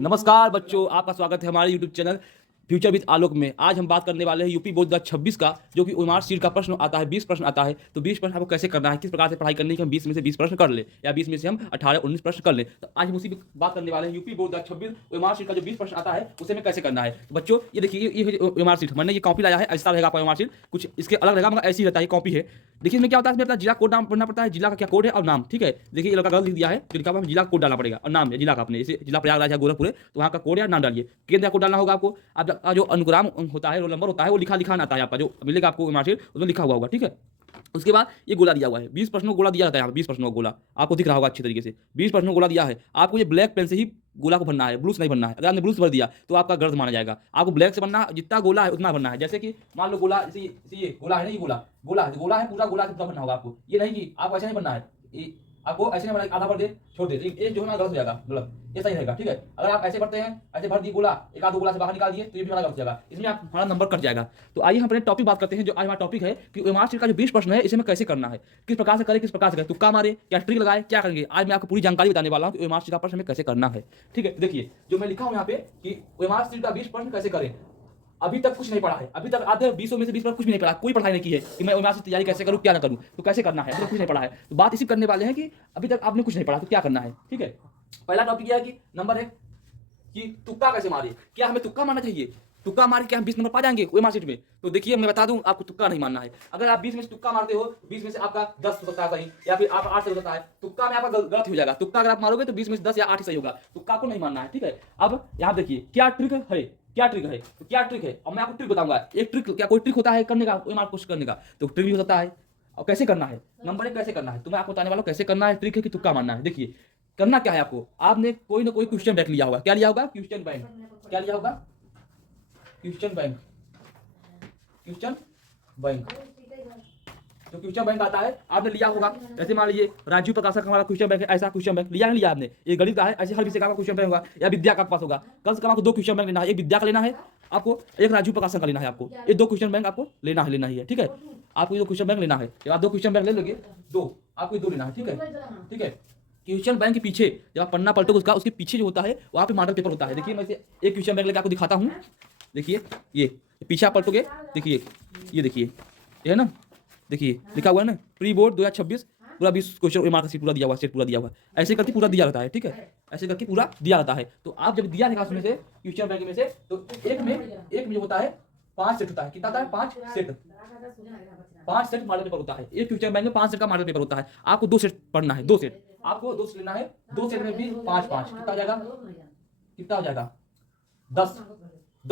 नमस्कार बच्चों, आपका स्वागत है हमारे YouTube चैनल फ्यूचर विद आलोक में। आज हम बात करने वाले हैं यूपी बोर्ड 2026 का, जो कि ओएमआर शीट का प्रश्न आता है, 20 प्रश्न आता है। तो 20 प्रश्न आपको कैसे करना है, किस प्रकार से पढ़ाई करनी है कि हम 20 में से 20 प्रश्न कर ले या 20 में से हम 18-19 प्रश्न कर ले। तो आज हम उसी पर बात करने वाले हैं। यूपी बोर्ड 2026 ओएमआर शीट का जो 20 प्रश्न आता है उसे में कैसे करना है। तो बच्चों ये देखिए, ये ओएमआर शीट मैंने ये कॉपी लाया है। ऐसा रहेगा आपका ओएमआर शीट, कुछ इसके अलग रहेगा मगर ऐसी रहता है, कॉपी है। देखिए इसमें क्या होता है, इसमें अपना जिला कोड नाम पढ़ना पड़ता है, जिला का क्या कोड है और नाम। ठीक है, देखिए ये लड़का गलत लिख दिया है, तो लिखा हुआ जिला कोड डालना पड़ेगा और नाम है जिला का, अपने जैसे जिला प्रयागराज या गोरखपुर है तो वहाँ का कोड या नाम डालिए। केंद्र कोड डालना होगा आपको। आपका जो अनुग्राम होता है, रोल नंबर होता है, वो लिखा आता है आपका, जो मिलेगा आपको मार्कशीट उसमें लिखा हुआ होगा। ठीक है, उसके बाद ये गोला दिया हुआ है, 20 प्रश्नों का गोला दिया जाता है यहाँ पे। 20 प्रश्नों का गोला आपको दिख रहा होगा अच्छी तरीके से। 20 प्रश्नों का गोला दिया है आपको, ये ब्लैक पेन से ही गोला को भरना है, ब्लू से नहीं भरना है। अगर आपने ब्लू से भर दिया तो आपका गलत माना जाएगा। आपको ब्लैक से बनना, जितना गोला है उतना भरना है। जैसे कि मान लो गोला, जैसे ये गोला है ना, ये गोला है, पूरा गोला कितना भरना होगा आपको। ये नहीं कि आपको ऐसे नहीं बनना है, आपको ऐसे नहीं बनना, आधा भर दे छोड़ दे, एक जो है ना गलत हो जाएगा, गलत, ये सही रहेगा। ठीक है, अगर आप ऐसे भरते हैं, ऐसे भर दी गोला, एक आधो गोला से बाहर निकाल दिए तो ये भी हमारा गलत हो जाएगा, इसमें आप हमारा नंबर कट जाएगा। तो आइए हम अपने टॉपिक बात करते हैं। जो आज हमारा टॉपिक है कि ओएमआर शीट का जो 20 प्रश्न है इसे में कैसे करना है, किस प्रकार से करें, किस प्रकार से करें, तुक्का मारे, क्या ट्रिक लगाए, क्या करेंगे। आज मैं आपको पूरी जानकारी बताने वाला हूँ कि ओएमआर शीट का प्रश्न में कैसे करना है। ठीक है, देखिए जो मैं लिखा हूँ यहाँ पे कि ओएमआर शीट का 20 प्रश्न कैसे करें। अभी तक कुछ नहीं पढ़ा है, अभी तक आधे 20 में से 20 पर कुछ भी नहीं पढ़ा, कोई पढ़ाई नहीं की है कि मैं ओएमआर से तैयारी कैसे करूं, क्या ना करूं, तो कैसे करना है, अभी तक कुछ नहीं पढ़ा है। तो बात इसी करने वाले हैं कि अभी तक आपने कुछ नहीं पढ़ा तो क्या करना है। ठीक है, पहला टॉपिक यह है कि नंबर 1 कि तुक्का कैसे मारे। क्या हमें तुक्का मारना चाहिए? तुक्का मार के हम 20 नंबर पा जाएंगे ओएमआर शीट में? तो देखिए मैं बता दूं, आपको तुक्का नहीं मारना है। अगर आप 20 में से तुक्का मारते हो, 20 में से आपका 10 हो सकता है सही, या फिर आप 8 से हो सकता है। तुक्का में आपका गलत हो जाएगा। तुक्का अगर आप मारोगे तो 20 में से 10 या 8 ही सही होगा। तुक्का को नहीं मारना है। ठीक है, अब यहाँ देखिए क्या ट्रिक है, क्या ट्रिक है, तो क्या ट्रिक है, अब मैं आपको ट्रिक बताऊंगा। एक ट्रिक, क्या कोई ट्रिक होता है करने का ओएमआर क्वेश्चन करने का, तो ट्रिक भी हो सकता है। और कैसे करना है, नंबर 1 कैसे करना है, तो मैं आपको बताने वाला हूं कैसे करना है। ट्रिक है कि तुक्का मारना है। देखिए करना क्या है आपको, आपने कोई ना कोई क्वेश्चन बैंक लिया होगा। क्या लिया होगा? Question bank. क्या लिया होगा? Question bank. क्वेश्चन बैंक, जो क्वेश्चन बैंक आता है आपने लिया होगा। जैसे मान लीजिए राजीव प्रकाशक हमारा क्वेश्चन बैंक है, ऐसा क्वेश्चन बैंक लिया नहीं लिया आपने। ये गणित का है, ऐसे हर विषय का क्वेश्चन बैंक होगा, या विद्या का पास होगा। कम से कम आपको 2 क्वेश्चन बैंक लेना है, एक विद्या का लेना है आपको, एक राजीव प्रकाशक का लेना है आपको। ये 2 क्वेश्चन बैंक आपको लेना ही है। ठीक है, आपको 2 क्वेश्चन बैंक लेना है। जब आप 2 क्वेश्चन बैंक ले लोगे, 2 आपको 2 लेना है। ठीक है, ठीक है, क्वेश्चन बैंक के पीछे जब आप पन्ना पलटोगे उसका, उसके पीछे जो होता है वहाँ पे मॉडल पेपर होता है। देखिए मैं इसे एक क्वेश्चन बैंक लेकर आपको दिखाता हूँ। देखिए ये पीछे आप पलटोगे, देखिए ये देखिए, ये है ना, देखिए लिखा हुआ है ना, प्री बोर्ड 2026 पूरा 20 क्वेश्चन ओएमआर का शीट पूरा दिया हुआ, सेट पूरा दिया हुआ। ऐसे करके पूरा दिया रहता है। ठीक है, ऐसे करके पूरा दिया रहता है। तो आप जब दिया रहेगा उसमें से क्वेश्चन बैंक में से, तो एक में जो होता है 5 सेट होता है। कितना होता है? 5 सेट। 5 सेट मॉडल पेपर होता है। एक क्वेश्चन बैंक में 5 सेट का मॉडल पेपर होता है। आपको 2 सेट पढ़ना है, 2 सेट आपको 2 सेट लेना है। 2 सेट में भी 5-5 कितना हो जाएगा? कितना हो जाएगा? 10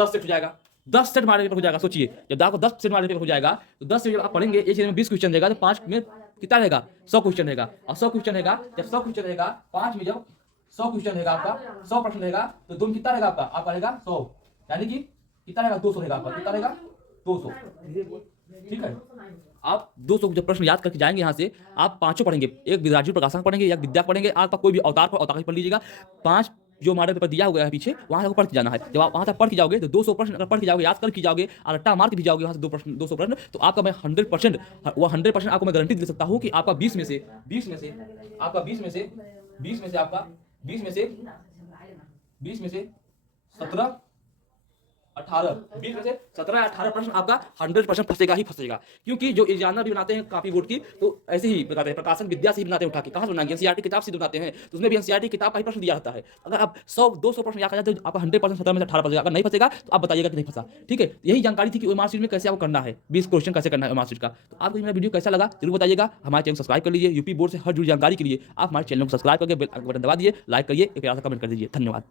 सेट हो जाएगा। 10 सेट मॉडल पेपर हो जाएगा। सोचिए जब आपको 10 सेट मॉडल पेपर हो जाएगा तो 10 सेट जब आप पढ़ेंगे, एक सेट में 20 क्वेश्चन रहेगा, तो 5 में कितना रहेगा? 100 क्वेश्चन रहेगा। और 100 क्वेश्चन रहेगा, जब 100 क्वेश्चन रहेगा, 5 में जब 100 क्वेश्चन रहेगा आपका, 100 प्रश्न रहेगा, तो दोनों कितना रहेगा आपका? आपका रहेगा 100, यानी कि कितना रहेगा? 200 रहेगा आपका। कितना रहेगा? 200। ठीक है, आप 200 जब प्रश्न याद करके जाएंगे यहाँ से, आप 5 पढ़ेंगे, एक राजीव प्रकाशन पढ़ेंगे या विद्या पढ़ेंगे, आपका कोई भी अवतार पढ़ लीजिएगा। 5 जो मॉडल पेपर दिया हुआ है पीछे, वहां से पढ़ के जाना है। जब आप वहां तक पढ़ के जाओगे तो 200 प्रश्न अगर पढ़ के जाओगे, याद कर के जाओगे और रट्टा मार के भी जाओगे वहां से 200 प्रश्न, तो आपका मैं 100% आपको मैं गारंटी दे सकता हूं कि आपका 20 में से आपका 20 में से 17 18 20 में से 17-18 प्रश्न आपका 100% फंसेगा ही फंसेगा। क्योंकि जो एग्जामिनर भी बनाते हैं कापी बोर्ड की, तो ऐसे ही बनाते हैं, प्रकाशन विद्या से ही बनाते हैं, उठा के कहाँ से बनाएंगे? एनसीईआरटी किताब से बनाते हैं, तो उसमें भी एनसीईआरटी किताब का ही प्रश्न दिया रहता है। अगर आप 100-200 प्रश्न याद कर जाते तो आपका 100% 17 में से 18 फंसेगा। अगर नहीं फंसेगा तो आप बताइएगा कि नहीं फंसा। ठीक है, यही जानकारी थी कि ओएमआर शीट में कैसे आपको करना है, 20 क्वेश्चन कैसे करना है ओएमआर शीट का। तो आपको मेरा वीडियो कैसा लगा जरूर बताइएगा। हमारे चैनल सब्सक्राइब कर लीजिए। यूपी बोर्ड से हर जुड़ी जानकारी के लिए आप हमारे चैनल को सब्सक्राइब करके बेल बटन दबा दिए, लाइक करिए, एक प्यारा सा कमेंट कर दीजिए। धन्यवाद।